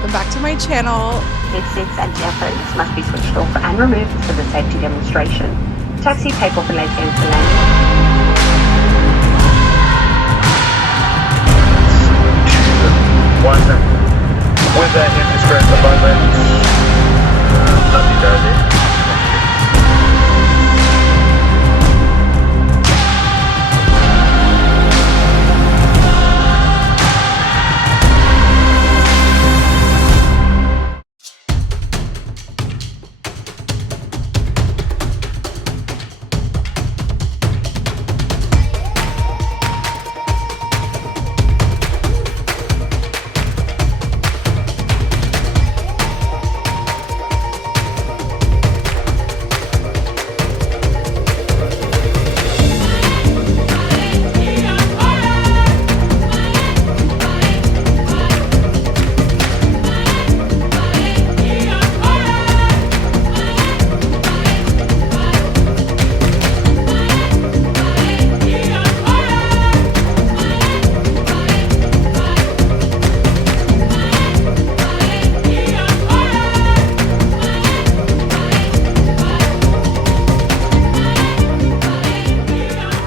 welcome back to my channel. Headsets and earphones must be switched off and removed for the safety demonstration. Taxi takeoff and landing for landing. Weather in distress at the moment. Lovely dozy.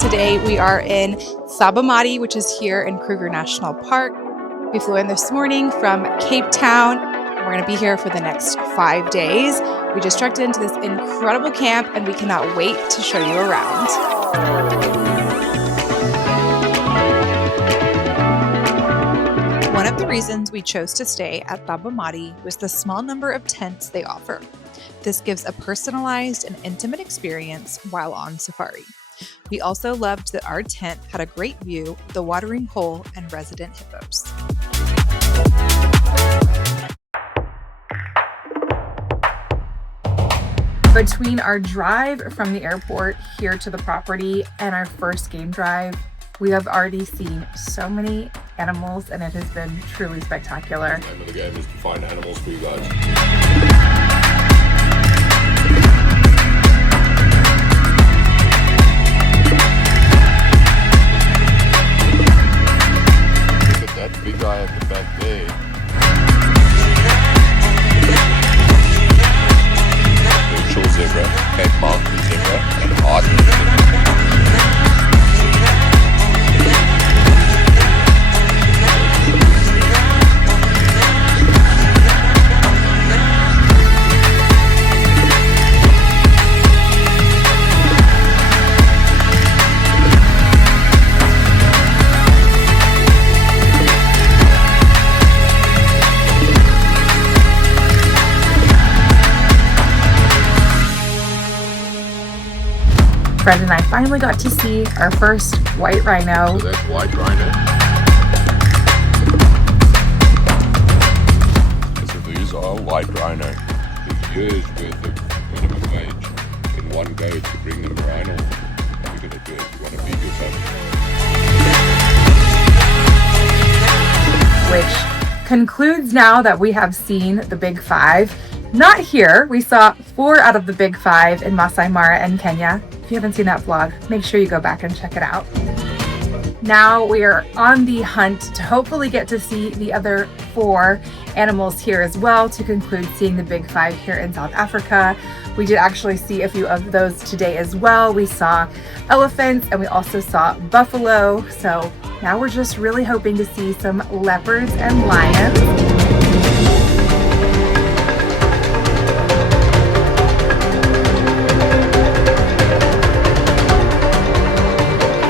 Today we are in Thabamati, which is here in Kruger National Park. We flew in this morning from Cape Town. We're going to be here for the next 5 days. We just trekked into this incredible camp and we cannot wait to show you around. One of the reasons we chose to stay at Thabamati was the small number of tents they offer. This gives a personalized and intimate experience while on safari. We also loved that our tent had a great view of the watering hole and resident hippos. Between our drive from the airport here to the property and our first game drive, we have already seen so many animals and it has been truly spectacular. The name of the game is to find animals for you guys. That big guy at the back there. Virtual zebra, Cape Mountain zebra, and Arden zebra. Fred and I finally got to see our first white rhino. So that's white rhino. So these are white rhino. There's years worth of minimum wage in one go to bring them rhino. How are you going to do it? You want to feed your family. Which concludes now that we have seen the big five. Not here. We saw 4 out of the big 5 in Masai Mara and Kenya. If you haven't seen that vlog, make sure you go back and check it out. Now we are on the hunt to hopefully get to see the other 4 animals here as well to conclude seeing the big 5 here in South Africa. We did actually see a few of those today as well. We saw elephants and we also saw buffalo. So now we're just really hoping to see some leopards and lions.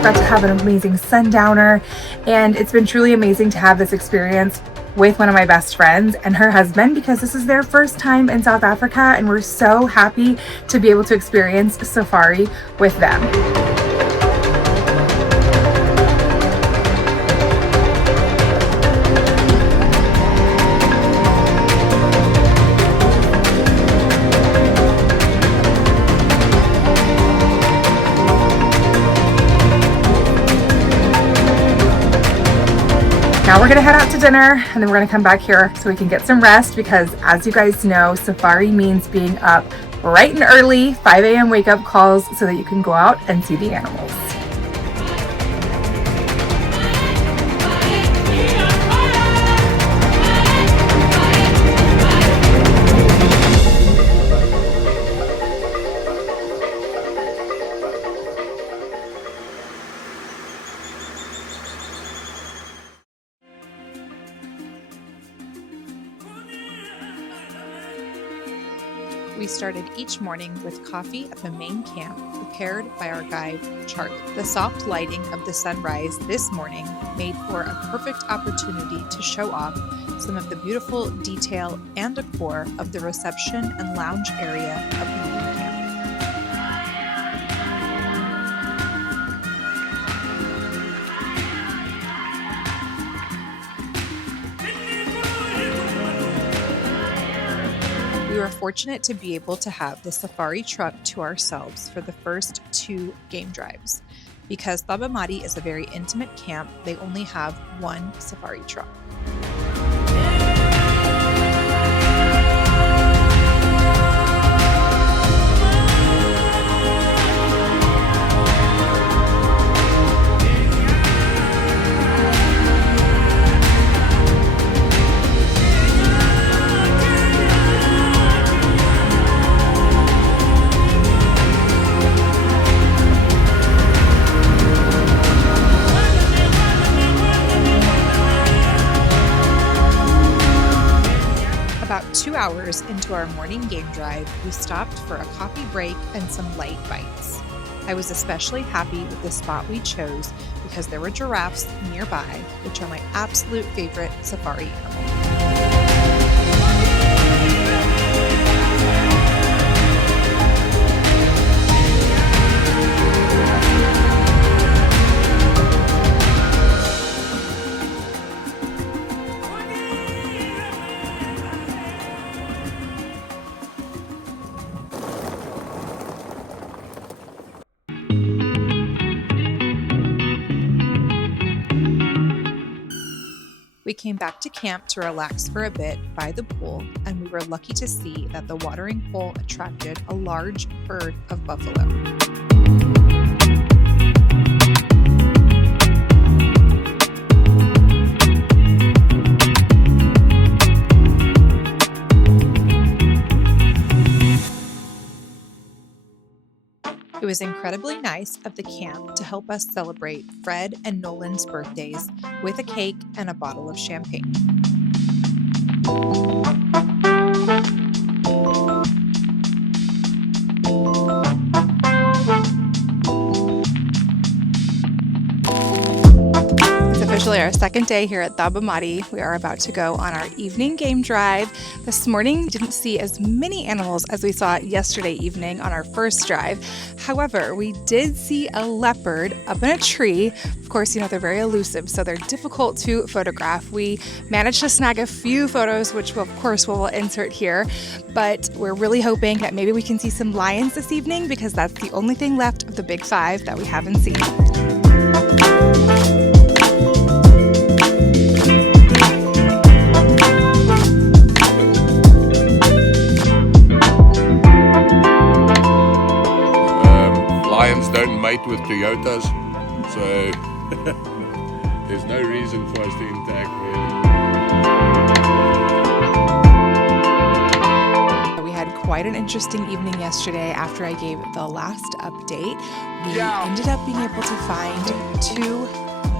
Got to have an amazing sundowner, and it's been truly amazing to have this experience with one of my best friends and her husband because this is their first time in South Africa and we're so happy to be able to experience safari with them. Now we're gonna head out to dinner and then we're gonna come back here so we can get some rest because as you guys know, safari means being up bright and early, 5 a.m. wake up calls so that you can go out and see the animals. We started each morning with coffee at the main camp, prepared by our guide, Charlie. The soft lighting of the sunrise this morning made for a perfect opportunity to show off some of the beautiful detail and decor of the reception and lounge area of the main camp. We were fortunate to be able to have the safari truck to ourselves for the first 2 game drives. Because Thabamati is a very intimate camp, they only have 1 safari truck. About 2 hours into our morning game drive, we stopped for a coffee break and some light bites. I was especially happy with the spot we chose because there were giraffes nearby, which are my absolute favorite safari animal. We came back to camp to relax for a bit by the pool, and we were lucky to see that the watering hole attracted a large herd of buffalo. It was incredibly nice of the camp to help us celebrate Fred and Nolan's birthdays with a cake and a bottle of champagne. It's officially our second day here at Thabamati. We are about to go on our evening game drive. This morning, we didn't see as many animals as we saw yesterday evening on our first drive. However, we did see a leopard up in a tree. Of course, you know, they're very elusive, so they're difficult to photograph. We managed to snag a few photos, which of course we'll insert here, but we're really hoping that maybe we can see some lions this evening because that's the only thing left of the big 5 that we haven't seen. Lions don't mate with Toyotas, so there's no reason for us to interact really. We had quite an interesting evening yesterday after I gave the last update. We ended up being able to find 2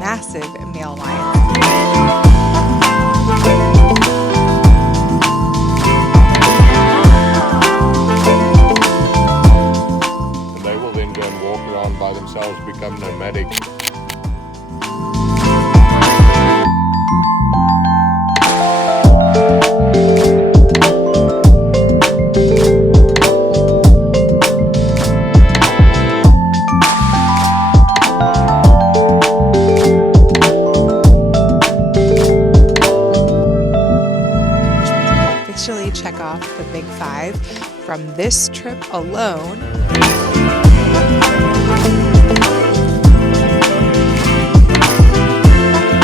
massive male lions. By themselves, become nomadic. Officially check off the big 5 from this trip alone.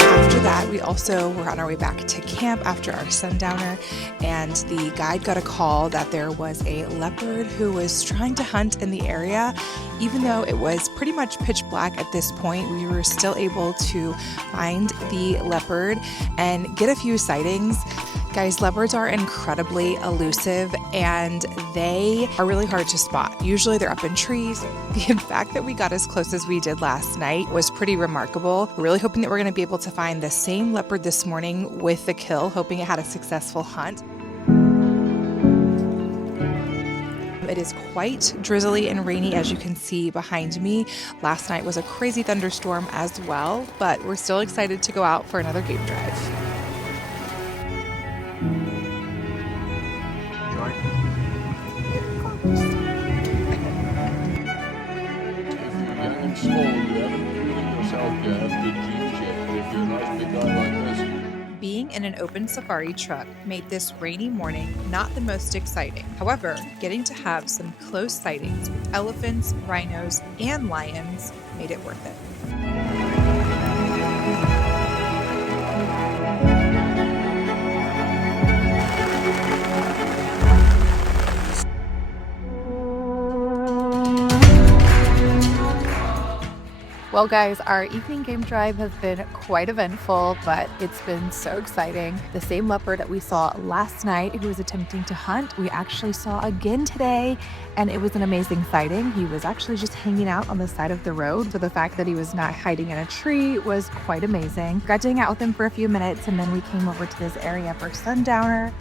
After that, we also were on our way back to camp after our sundowner, and the guide got a call that there was a leopard who was trying to hunt in the area. Even though it was pretty much pitch black at this point, we were still able to find the leopard and get a few sightings. Guys, leopards are incredibly elusive and they are really hard to spot. Usually they're up in trees. The fact that we got as close as we did last night was pretty remarkable. We're really hoping that we're going to be able to find the same leopard this morning with the kill, hoping it had a successful hunt. It is quite drizzly and rainy, as you can see behind me. Last night was a crazy thunderstorm as well, but we're still excited to go out for another game drive. Small, you haven't proven yourself, you have good genes yet, but if you're a nice big guy like this. Being in an open safari truck made this rainy morning not the most exciting. However, getting to have some close sightings with elephants, rhinos, and lions made it worth it. Well guys, our evening game drive has been quite eventful, but it's been so exciting. The same leopard that we saw last night who was attempting to hunt, we actually saw again today, and it was an amazing sighting. He was actually just hanging out on the side of the road, so the fact that he was not hiding in a tree was quite amazing. Got to hang out with him for a few minutes, and then we came over to this area for sundowner.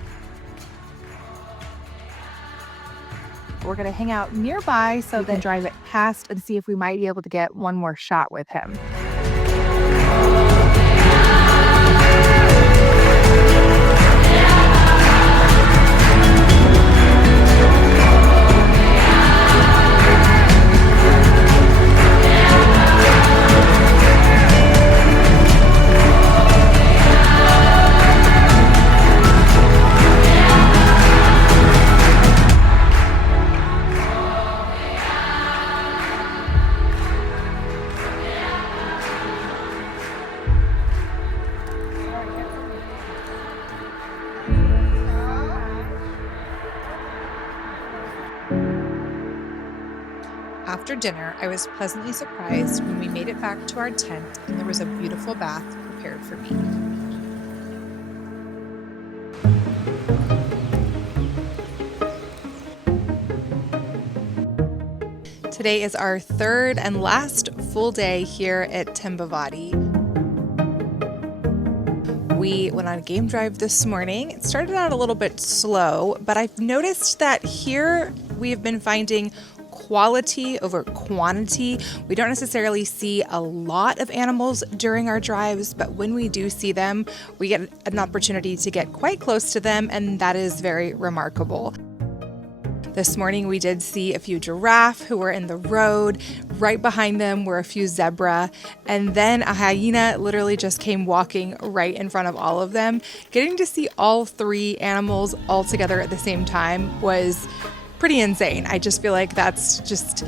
We're going to hang out nearby so then drive it past and see if we might be able to get one more shot with him. After dinner, I was pleasantly surprised when we made it back to our tent and there was a beautiful bath prepared for me. Today is our third and last full day here at Timbavati. We went on a game drive this morning. It started out a little bit slow, but I've noticed that here we have been finding quality over quantity. We don't necessarily see a lot of animals during our drives, but when we do see them, we get an opportunity to get quite close to them, and that is very remarkable. This morning we did see a few giraffe who were in the road. Right behind them were a few zebra, and then a hyena literally just came walking right in front of all of them. Getting to see all three animals all together at the same time was pretty insane. I just feel like that's just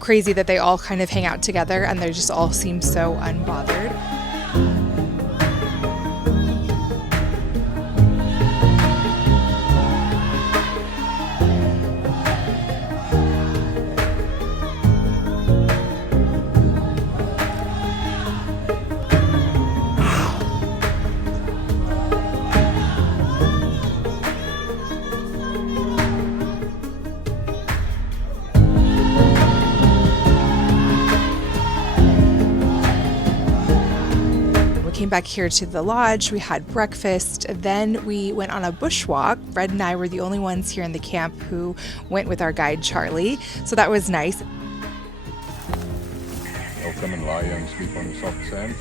crazy that they all kind of hang out together and they just all seem so unbothered. Back here to the lodge, we had breakfast, then we went on a bushwalk. Fred and I were the only ones here in the camp who went with our guide Charlie, so that was nice. They'll come and lie and sleep on the soft sand,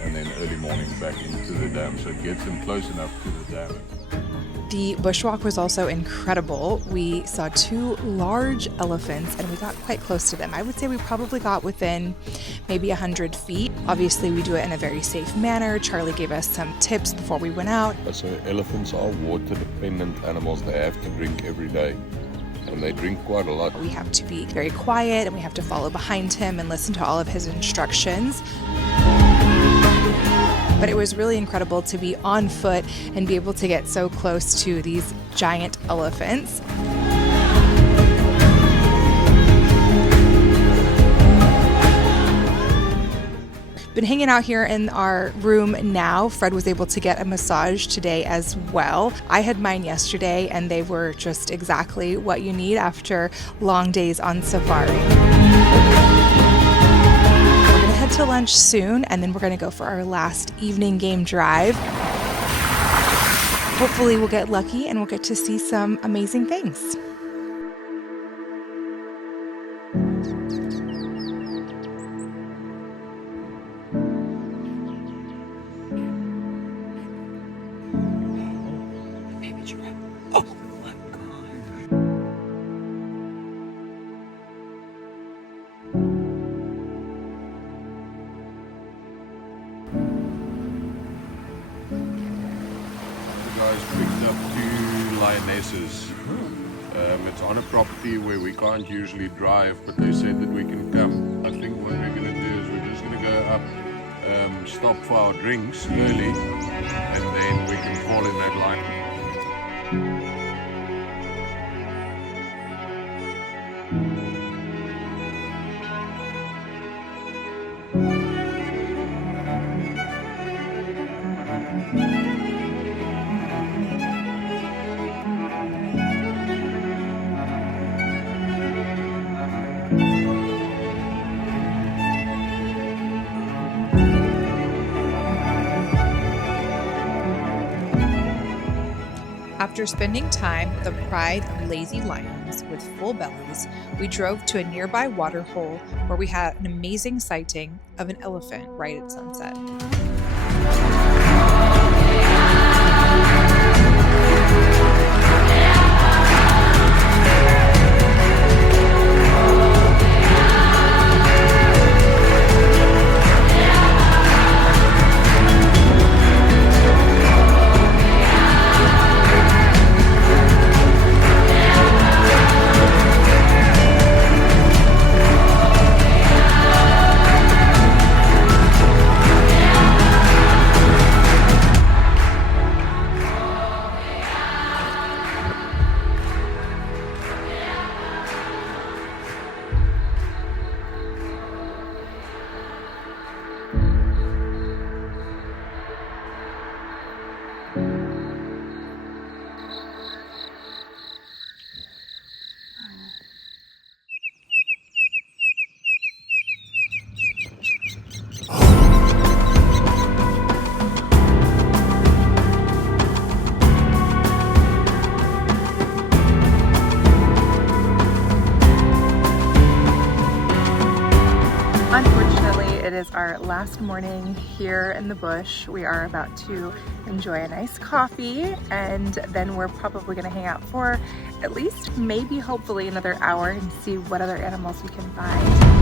and then early morning back into the dam, so it gets them close enough to the dam. The bushwalk was also incredible. We saw two large elephants and we got quite close to them. I would say we probably got within maybe 100 feet. Obviously, we do it in a very safe manner. Charlie gave us some tips before we went out. So elephants are water-dependent animals. They have to drink every day, and they drink quite a lot. We have to be very quiet and we have to follow behind him and listen to all of his instructions. But it was really incredible to be on foot and be able to get so close to these giant elephants. Been hanging out here in our room now. Fred was able to get a massage today as well. I had mine yesterday and they were just exactly what you need after long days on safari. Head to lunch soon, and then we're going to go for our last evening game drive. Hopefully we'll get lucky and we'll get to see some amazing things. guys picked up 2 lionesses. It's on a property where we can't usually drive, but they said that we can come. I think what we're going to do is we're just going to go up, stop for our drinks early, and then we can fall in that line. After spending time with the pride of lazy lions with full bellies, we drove to a nearby waterhole where we had an amazing sighting of an elephant right at sunset. Unfortunately, it is our last morning here in the bush. We are about to enjoy a nice coffee, and then we're probably going to hang out for at least, maybe, hopefully another hour and see what other animals we can find.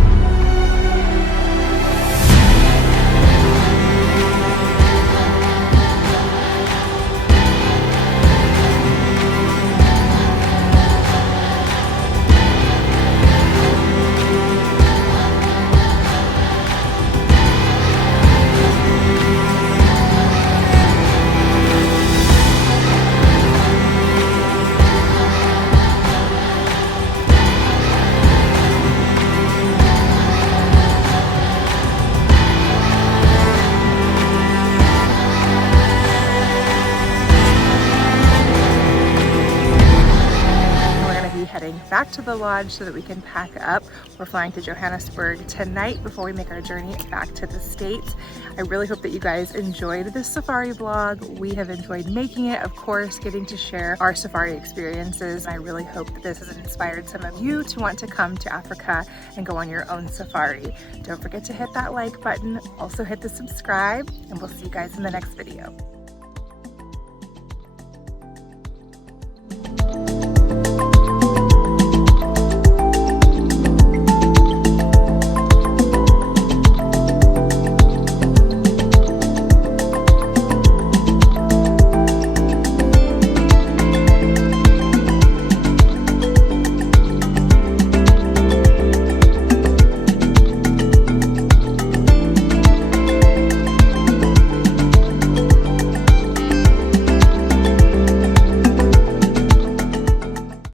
Heading back to the lodge so that we can pack up. We're flying to Johannesburg tonight before we make our journey back to the States. I really hope that you guys enjoyed this safari vlog. We have enjoyed making it, of course, getting to share our safari experiences. I really hope that this has inspired some of you to want to come to Africa and go on your own safari. Don't forget to hit that like button, also hit the subscribe, and we'll see you guys in the next video.